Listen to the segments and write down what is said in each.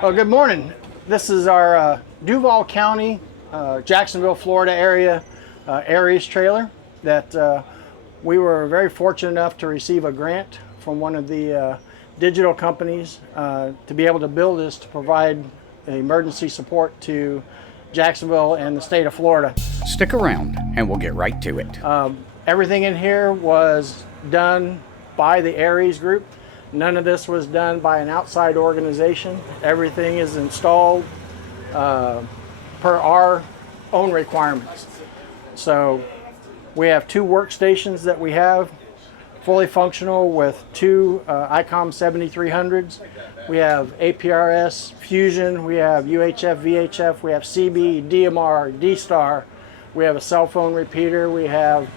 Well, good morning. This is our Duval County, Jacksonville, Florida area ARES trailer that we were very fortunate enough to receive a grant from one of the digital companies to be able to build this to provide emergency support to Jacksonville and the state of Florida. Stick around and we'll get right to it. Everything in here was done by the ARES group. None of this was done by an outside organization. Everything is installed per our own requirements. So we have 2 workstations that we have fully functional with 2 Icom 7300s. We have APRS, Fusion, we have UHF, VHF, we have CB, DMR, D-Star. We have a cell phone repeater. We have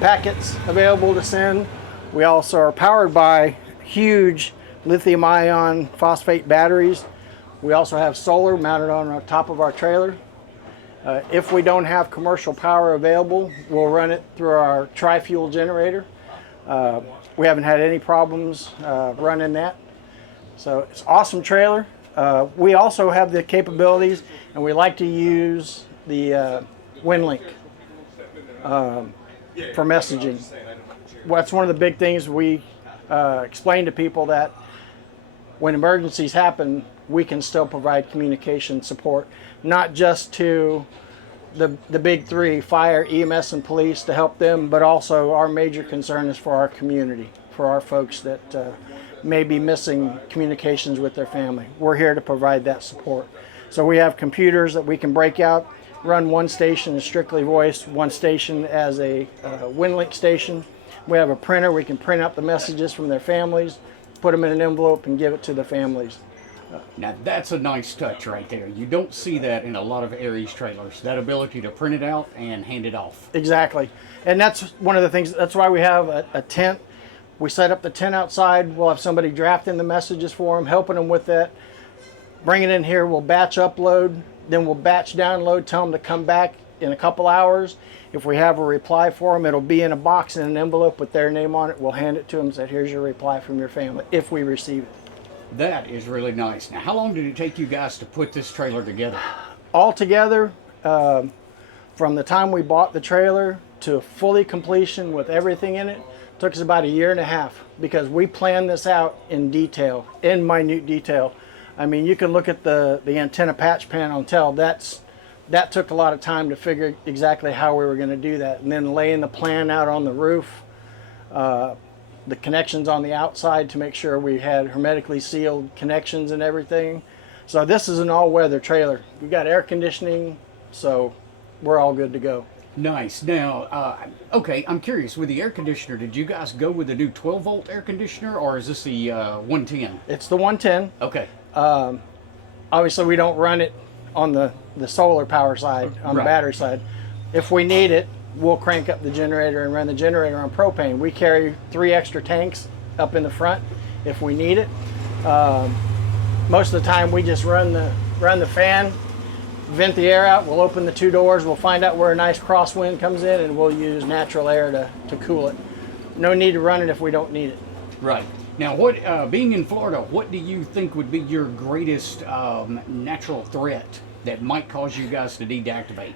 packets available to send. We also are powered by huge lithium-ion phosphate batteries. We also have solar mounted on the top of our trailer. If we don't have commercial power available, we'll run it through our tri-fuel generator. We haven't had any problems running that. So it's an awesome trailer. We also have the capabilities, and we like to use the WinLink for messaging. That's one of the big things we explain to people, that when emergencies happen, we can still provide communication support, not just to the big 3, fire, EMS, and police, to help them, but also our major concern is for our community, for our folks that may be missing communications with their family. We're here to provide that support. So we have computers that we can break out, run one station as strictly voice, one station as a WinLink station. We have a printer. We can print out the messages from their families, put them in an envelope, and give it to the families. Now that's a nice touch right there. You don't see that in a lot of ARES trailers, that ability to print it out and hand it off. Exactly. And that's one of the things, that's why we have a tent. We set up the tent outside. We'll have somebody drafting the messages for them, helping them with that. Bring it in here. We'll batch upload, then we'll batch download, tell them to come back in a couple hours. If we have a reply for them, it'll be in a box in an envelope with their name on it. We'll hand it to them and say, here's your reply from your family, if we receive it. That is really nice. Now, how long did it take you guys to put this trailer together? All together, from the time we bought the trailer to fully completion with everything in it, took us about 1.5 years, because we planned this out in detail, in minute detail. I mean, you can look at the antenna patch panel and tell that took a lot of time to figure exactly how we were going to do that, and then laying the plan out on the roof, the connections on the outside to make sure we had hermetically sealed connections and everything. So this is an all-weather trailer. We got air conditioning, so we're all good to go. Nice. Now, okay, I'm curious, with the air conditioner, did you guys go with the new 12-volt air conditioner, or is this the 110? It's the 110. Okay. Obviously, we don't run it on the solar power side, on the battery side. If we need it, we'll crank up the generator and run the generator on propane. We carry 3 extra tanks up in the front if we need it. Most of the time, we just run the fan, vent the air out. We'll open the 2 doors. We'll find out where a nice crosswind comes in, and we'll use natural air to cool it. No need to run it if we don't need it. Right. Now, what being in Florida, what do you think would be your greatest natural threat that might cause you guys to need to activate?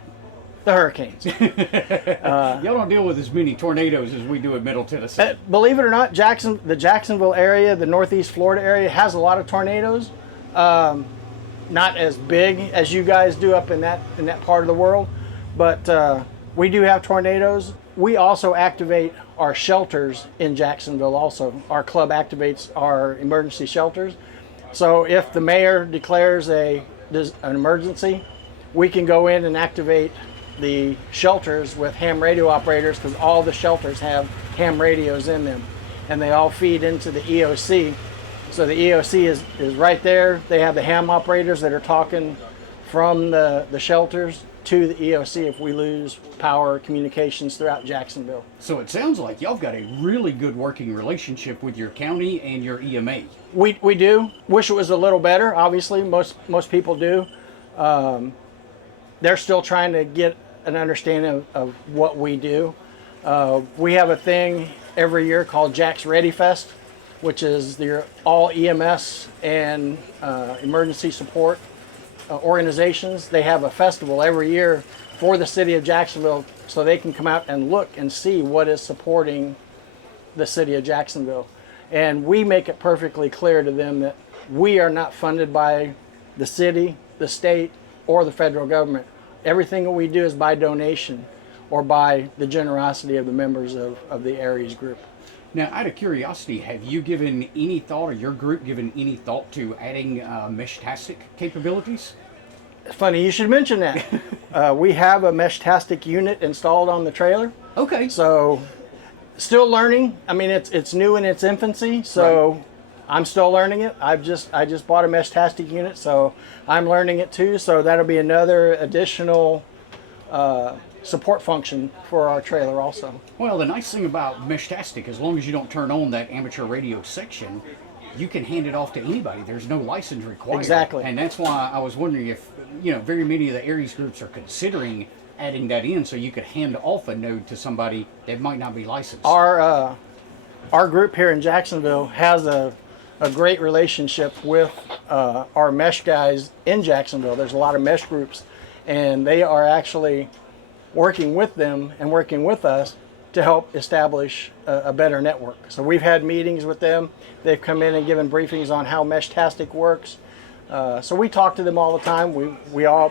The hurricanes. Y'all don't deal with as many tornadoes as we do in Middle Tennessee. Believe it or not, the Jacksonville area, the Northeast Florida area, has a lot of tornadoes. Not as big as you guys do up in that part of the world, but we do have tornadoes. We also activate our shelters in Jacksonville also. Our club activates our emergency shelters. So if the mayor declares an emergency, we can go in and activate the shelters with ham radio operators, because all the shelters have ham radios in them, and they all feed into the EOC. So the EOC is right there. They have the ham operators that are talking from the shelters to the EOC if we lose power or communications throughout Jacksonville. So it sounds like y'all got a really good working relationship with your county and your EMA. We do. Wish it was a little better. Obviously, most people do. They're still trying to get an understanding of what we do. We have a thing every year called Jack's Ready Fest, which is your all EMS and emergency support organizations. They have a festival every year for the city of Jacksonville, so they can come out and look and see what is supporting the city of Jacksonville. And we make it perfectly clear to them that we are not funded by the city, the state, or the federal government. Everything that we do is by donation or by the generosity of the members of the ARES group. Now, out of curiosity, have you given any thought, or your group given any thought to adding Meshtastic capabilities? Funny you should mention that. We have a Meshtastic unit installed on the trailer. Okay. So, still learning. I mean, it's new in its infancy, so Right. I'm still learning it. I just bought a Meshtastic unit, so I'm learning it too. So that'll be another additional support function for our trailer also. Well, the nice thing about Meshtastic, as long as you don't turn on that amateur radio section, you can hand it off to anybody. There's no license required. Exactly. And that's why I was wondering if, very many of the ARES groups are considering adding that in, so you could hand off a node to somebody that might not be licensed. Our group here in Jacksonville has a great relationship with our mesh guys in Jacksonville. There's a lot of mesh groups, and they are actually working with them and working with us to help establish a better network. So we've had meetings with them. They've come in and given briefings on how Meshtastic works. So we talk to them all the time.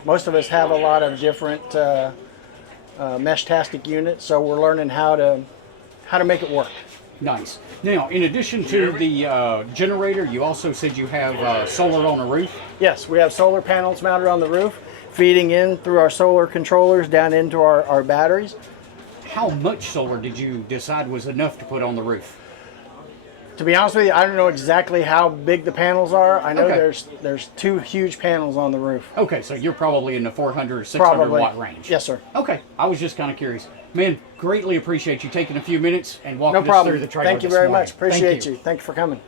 Most of us have a lot of different Meshtastic units, so we're learning how to make it work. Nice. Now, in addition to the generator, you also said you have solar on the roof? Yes, we have solar panels mounted on the roof, feeding in through our solar controllers down into our batteries. How much solar did you decide was enough to put on the roof? To be honest with you, I don't know exactly how big the panels are. I know Okay. there's two huge panels on the roof. Okay, so you're probably in the 400 or 600 Probably. watt range. Yes, sir. Okay, I was just kind of curious. Man, greatly appreciate you taking a few minutes and walking No us problem. through the trailer Thank you this very morning. much. Appreciate Thank you. Thank you for coming.